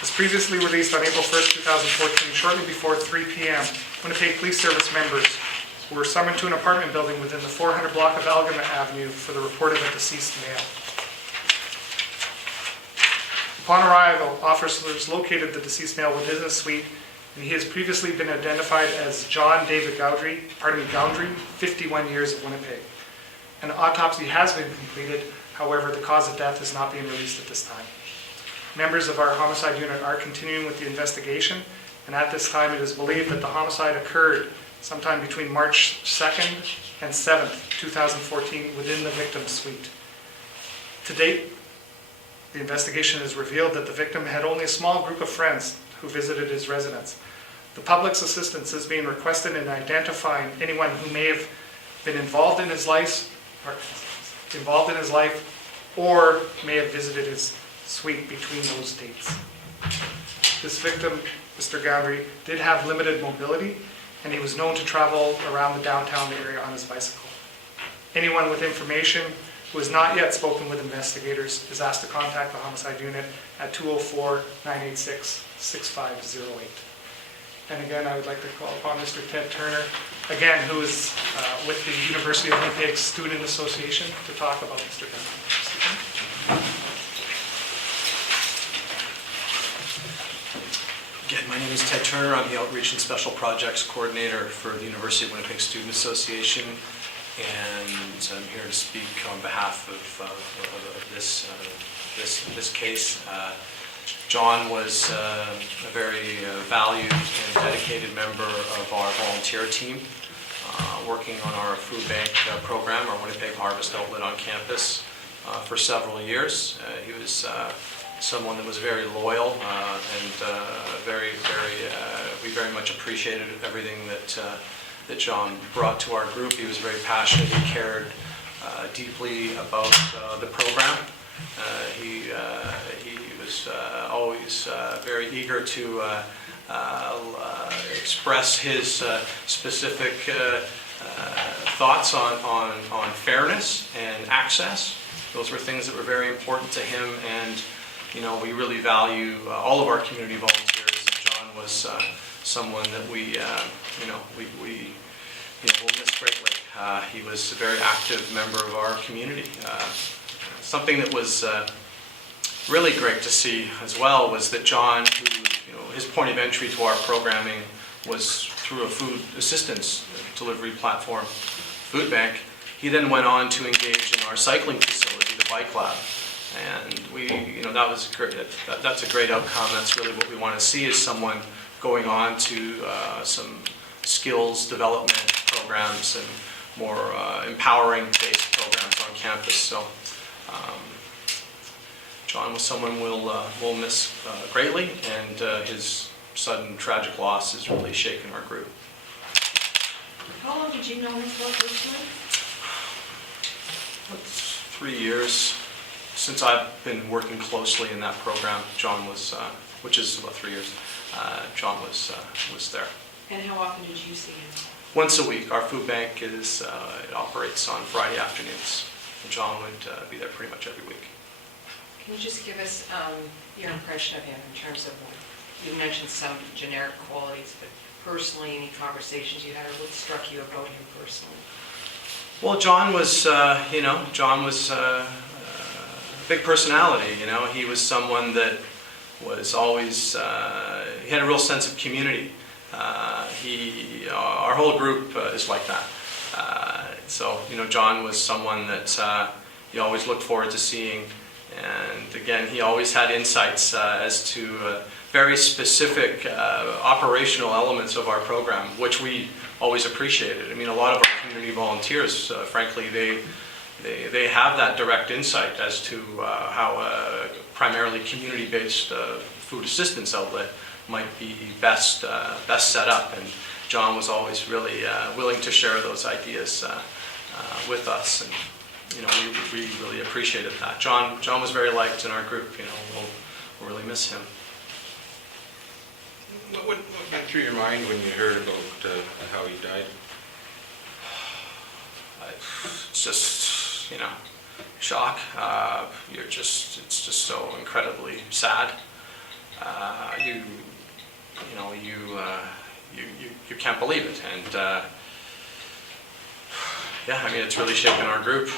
Was previously released on April 1st, 2014, shortly before 3 p.m. Winnipeg Police Service members were summoned to an apartment building within the 400 block of Elgin Avenue for the report of a deceased male. Upon arrival, officers located the deceased male within a suite, and he has previously been identified as John David GOUNDRY, 51 years of Winnipeg. An autopsy has been completed, however, the cause of death is not being released at this time. Members of our homicide unit are continuing with the investigation, and at this time it is believed that the homicide occurred sometime between March 2nd and 7th, 2014, within the victim's suite. To date, the investigation has revealed that the victim had only a small group of friends who visited his residence. The public's assistance is being requested in identifying anyone who may have been involved in his life, or may have visited his suite between those dates. This victim, Mr. GOUNDRY, did have limited mobility, and he was known to travel around the downtown area on his bicycle. Anyone with information who has not yet spoken with investigators is asked to contact the homicide unit at 204-986-6508. And again, I would like to call upon Mr. Ted Turner, again, who is with the University of Winnipeg Student Association, to talk about Mr. GOUNDRY. Again, my name is Ted Turner. I'm the Outreach and Special Projects Coordinator for the University of Winnipeg Student Association, and I'm here to speak on behalf of this case. John was a very valued and dedicated member of our volunteer team, working on our food bank program, our Winnipeg Harvest Outlet on campus, for several years. He was someone that was very loyal, and we very much appreciated everything that John brought to our group. He was very passionate. He cared deeply about the program. He was always very eager to express his specific thoughts on fairness and access. Those were things that were very important to him, and we really value all of our community volunteers. And John was someone that we will miss greatly. He was a very active member of our community. Something that was really great to see as well was that John, his point of entry to our programming was through a food assistance delivery platform, food bank. He then went on to engage in our cycling facility, the Bike Lab. And that was great. That's a great outcome. That's really what we want to see, is someone going on to some skills development programs and more empowering based programs on campus. So John was someone we'll miss greatly, and his sudden tragic loss has really shaken our group. How long did you know him for personally? 3 years. Since I've been working closely in that program, John was, which is about 3 years, John was there. And how often did you see him? Once a week. Our food bank it operates on Friday afternoons. And John would be there pretty much every week. Can you just give us your impression of him in terms of you mentioned some generic qualities, but personally, any conversations you had, or what struck you about him personally? Well, John was, a big personality. He was someone that was always, he had a real sense of community. Our whole group is like that. So, John was someone that you always looked forward to seeing. And again, he always had insights as to very specific operational elements of our program, which we always appreciated. I mean, a lot of our community volunteers, frankly, they have that direct insight as to how a primarily community-based food assistance outlet might be best set up. And John was always really willing to share those ideas with us, and we really appreciated that. John was very liked in our group. We'll really miss him. What went through your mind when you heard about how he died? It's just, shock. It's just so incredibly sad. you know, you can't believe it. And yeah, I mean, it's really shaken our group.